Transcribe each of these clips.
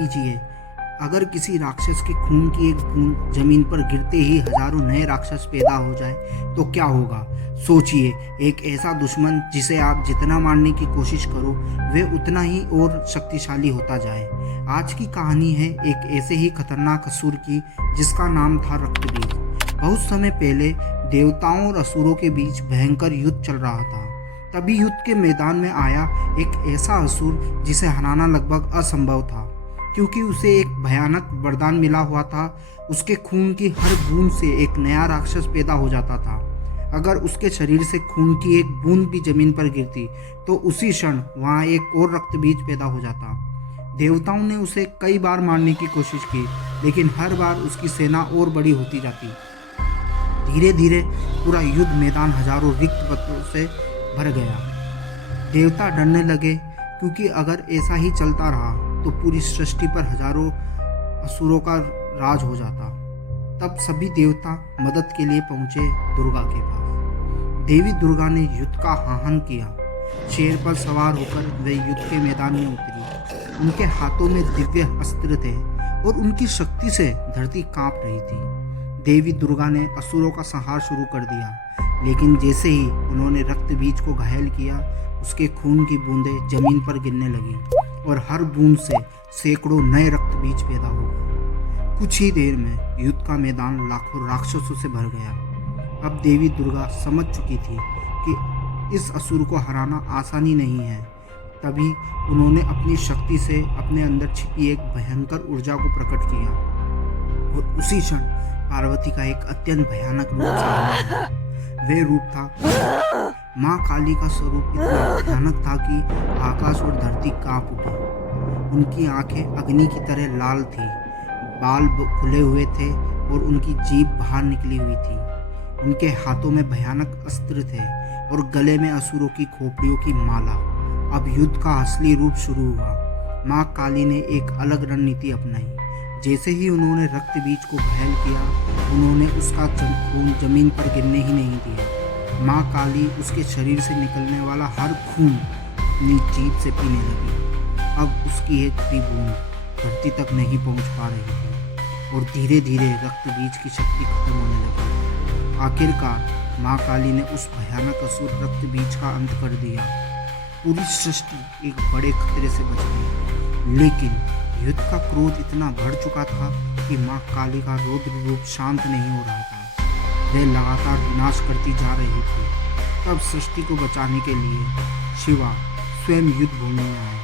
कीजिए, अगर किसी राक्षस के खून की एक बूंद जमीन पर गिरते ही हजारों नए राक्षस पैदा हो जाए तो क्या होगा। सोचिए, एक ऐसा दुश्मन जिसे आप जितना मारने की कोशिश करो वह उतना ही और शक्तिशाली होता जाए। आज की कहानी है एक ऐसे ही खतरनाक असुर की जिसका नाम था रक्तबीज। बहुत समय पहले देवताओं और असुरों के बीच भयंकर युद्ध चल रहा था। तभी युद्ध के मैदान में आया एक ऐसा असुर जिसे हराना लगभग असंभव था, क्योंकि उसे एक भयानक वरदान मिला हुआ था। उसके खून की हर बूंद से एक नया राक्षस पैदा हो जाता था। अगर उसके शरीर से खून की एक बूंद भी जमीन पर गिरती तो उसी क्षण वहाँ एक और रक्तबीज पैदा हो जाता। देवताओं ने उसे कई बार मारने की कोशिश की, लेकिन हर बार उसकी सेना और बड़ी होती जाती। धीरे धीरे पूरा युद्ध मैदान हजारों रिक्त पत्थरों से भर गया। देवता डरने लगे, क्योंकि अगर ऐसा ही चलता रहा तो पूरी सृष्टि पर हजारों असुरों का राज हो जाता। तब सभी देवता मदद के लिए पहुंचे दुर्गा के पास। देवी दुर्गा ने युद्ध का आह्वान किया। शेर पर सवार होकर वे युद्ध के मैदान में उतरी। उनके हाथों में दिव्य अस्त्र थे और उनकी शक्ति से धरती कांप रही थी। देवी दुर्गा ने असुरों का संहार शुरू कर दिया, लेकिन जैसे ही उन्होंने रक्तबीज को घायल किया, उसके खून की बूंदें जमीन पर गिरने लगी और हर बूंद से सैकड़ों नए रक्तबीज पैदा हो गए। कुछ ही देर में युद्ध का मैदान लाखों राक्षसों से भर गया। अब देवी दुर्गा समझ चुकी थी कि इस असुर को हराना आसानी नहीं है। तभी उन्होंने अपनी शक्ति से अपने अंदर छिपी एक भयंकर ऊर्जा को प्रकट किया और उसी क्षण पार्वती का एक अत्यंत भयानक रूप सामने आया। वह रूप था माँ काली का स्वरूप इतना भयानक था कि आकाश और धरती कांप उठे। उनकी आंखें अग्नि की तरह लाल थी, बाल खुले हुए थे और उनकी जीभ बाहर निकली हुई थी। उनके हाथों में भयानक अस्त्र थे और गले में असुरों की खोपड़ियों की माला। अब युद्ध का असली रूप शुरू हुआ। माँ काली ने एक अलग रणनीति अपनाई। जैसे ही उन्होंने रक्तबीज को घायल किया, उन्होंने उसका खून जमीन पर गिरने ही नहीं दिया। माँ काली उसके शरीर से निकलने वाला हर खून अपनी जीभ से पीने लगी। अब उसकी एक भी बूंद धरती तक नहीं पहुँच पा रही थी और धीरे धीरे रक्तबीज की शक्ति खत्म होने लगी। आखिरकार माँ काली ने उस भयानक असुर रक्तबीज का अंत कर दिया। पूरी सृष्टि एक बड़े खतरे से बच गई, लेकिन युद्ध का क्रोध इतना बढ़ चुका था कि माँ काली का रौद्र रूप शांत नहीं हो रहा था। वह लगातार विनाश करती जा रही थी। तब सृष्टि को बचाने के लिए शिवा स्वयं युद्ध भूमि में आए।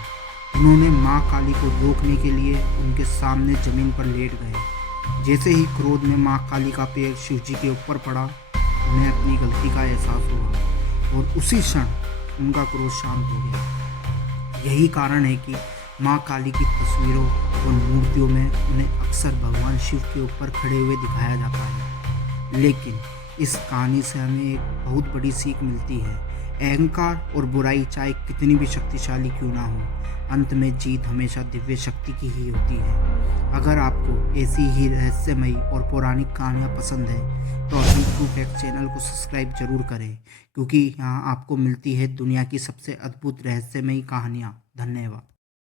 उन्होंने माँ काली को रोकने के लिए उनके सामने जमीन पर लेट गए। जैसे ही क्रोध में माँ काली का पैर शिव जी के ऊपर पड़ा, उन्हें अपनी गलती का एहसास हुआ और उसी क्षण उनका क्रोध शांत हो गया। यही कारण है कि माँ काली की तस्वीरों और मूर्तियों में उन्हें अक्सर भगवान शिव के ऊपर खड़े हुए दिखाया जाता है। लेकिन इस कहानी से हमें एक बहुत बड़ी सीख मिलती है। अहंकार और बुराई चाहे कितनी भी शक्तिशाली क्यों ना हो, अंत में जीत हमेशा दिव्य शक्ति की ही होती है। अगर आपको ऐसी ही रहस्यमयी और पौराणिक कहानियाँ पसंद है तो अभी ट्रू फैक्ट चैनल को सब्सक्राइब जरूर करें, क्योंकि यहाँ आपको मिलती है दुनिया की सबसे अद्भुत रहस्यमयी कहानियाँ। धन्यवाद।